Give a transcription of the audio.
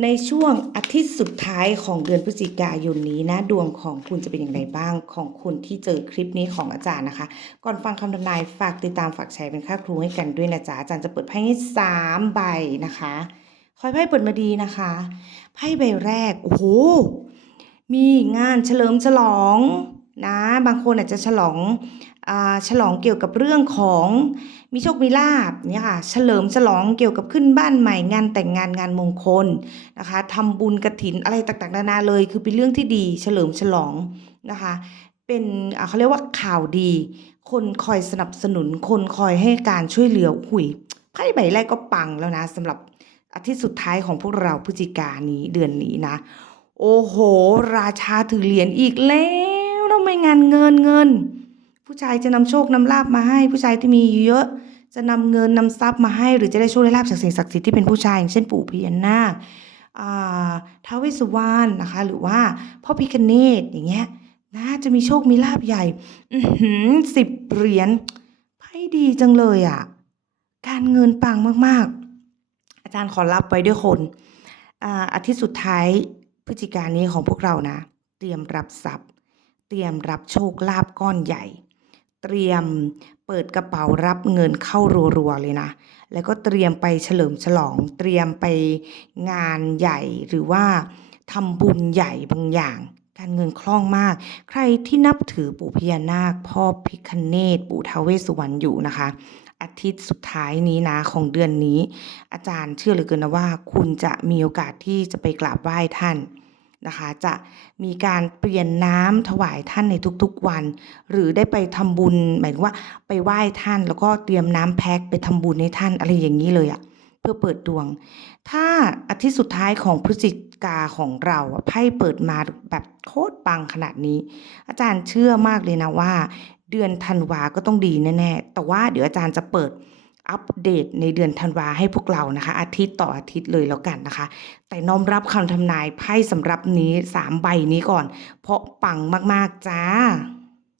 ในช่วงอาทิตย์สุดท้ายของเดือนพฤศจิกายนนี้นะดวงของคุณจะเป็นอย่างไรบ้างของคุณที่เจอคลิปนี้ของอาจารย์นะคะ ก่อนฟังคำทำนายฝากติดตามฝากแชร์เป็นค่าครูให้กันด้วยนะจ๊ะอาจารย์จะเปิดไพ่ให้สามใบนะคะคอยไพ่เปิดมาดีนะคะไพ่ใบแรกโอ้โหมีงานเฉลิมฉลองนะ บางคนอาจจะฉลอง ฉลองเกี่ยวกับเรื่องของมีโชคมีลาบเนี่ยค่ะเฉลิมฉลองเกี่ยวกับขึ้นบ้านใหม่งานแต่งงานงานมงคลนะคะทำบุญกระถินอะไรต่างๆนานาเลย คือเป็นเรื่องที่ดีเฉลิมฉลองนะคะเป็นเขาเรียกว่าข่าวดี คนคอยสนับสนุน คนคอยให้การช่วยเหลือหุยไพ่ใบแรกก็ปังแล้วนะสำหรับอาทิตย์สุดท้ายของพวกเราพฤศจิกายนนี้เดือนนี้นะ โอ้โห ราชาถือเหรียญอีกแล้วแล้วไม่งานเงินเงิน ผู้ชายจะนำโชคนำลาบมาให้ ผู้ชายที่มีเยอะจะนำเงินนำทรัพย์มาให้ หรือจะได้โชคได้ลาบจากสิ่งศักดิ์สิทธิ์ที่เป็นผู้ชายอย่างเช่นปู่พญานาคอ่าท้าวเวสสุวรรณนะคะ หรือว่าพ่อพิคเนตอย่างเงี้ยน่าจะมีโชคมีลาบใหญ่สิบเหรียญไพ่ดีจังเลยอะ การเงินปังมากๆ อาจารย์ขอรับไว้ด้วยคนอ่าอาทิตย์สุดท้ายพฤศจิกายนนี้ของพวกเรานะ เตรียมรับทรัพย์ เตรียมรับโชคลาภก้อนใหญ่ เตรียมเปิดกระเป๋ารับเงินเข้ารัวๆเลยนะ แล้วก็เตรียมไปเฉลิมฉลอง เตรียมไปงานใหญ่หรือว่าทำบุญใหญ่บางอย่าง การเงินคล่องมาก ใครที่นับถือปู่พญานาค พ่อพิคเนตปู่ทาเวสสุวรรณอยู่นะคะ อาทิตย์สุดท้ายนี้นะของเดือนนี้ อาจารย์เชื่อเหลือเกินนะว่า คุณจะมีโอกาสที่จะไปกราบไหว้ท่าน นะคะ จะมีการเปลี่ยนน้ำถวายท่านในทุกๆวัน หรือได้ไปทำบุญหมายถึงว่าไปไหว้ท่านแล้วก็เตรียมน้ำแพ็คไปทำบุญให้ท่านอะไรอย่างนี้เลยอะเพื่อเปิดดวง ถ้าอาทิตย์สุดท้ายของพฤศจิกาของเราไพ่เปิดมาแบบโคตรปังขนาดนี้ อาจารย์เชื่อมากเลยนะว่า เดือนธันวาก็ต้องดีแน่ๆแต่ว่าเดี๋ยวอาจารย์จะเปิด อัปเดตในเดือนธันวาให้พวกเรานะคะ อาทิตย์ต่ออาทิตย์เลยแล้วกันนะคะ แต่น้อมรับคำทำนายไพ่สำหรับนี้สามใบนี้ก่อน เพราะปังมาก ๆ จ้า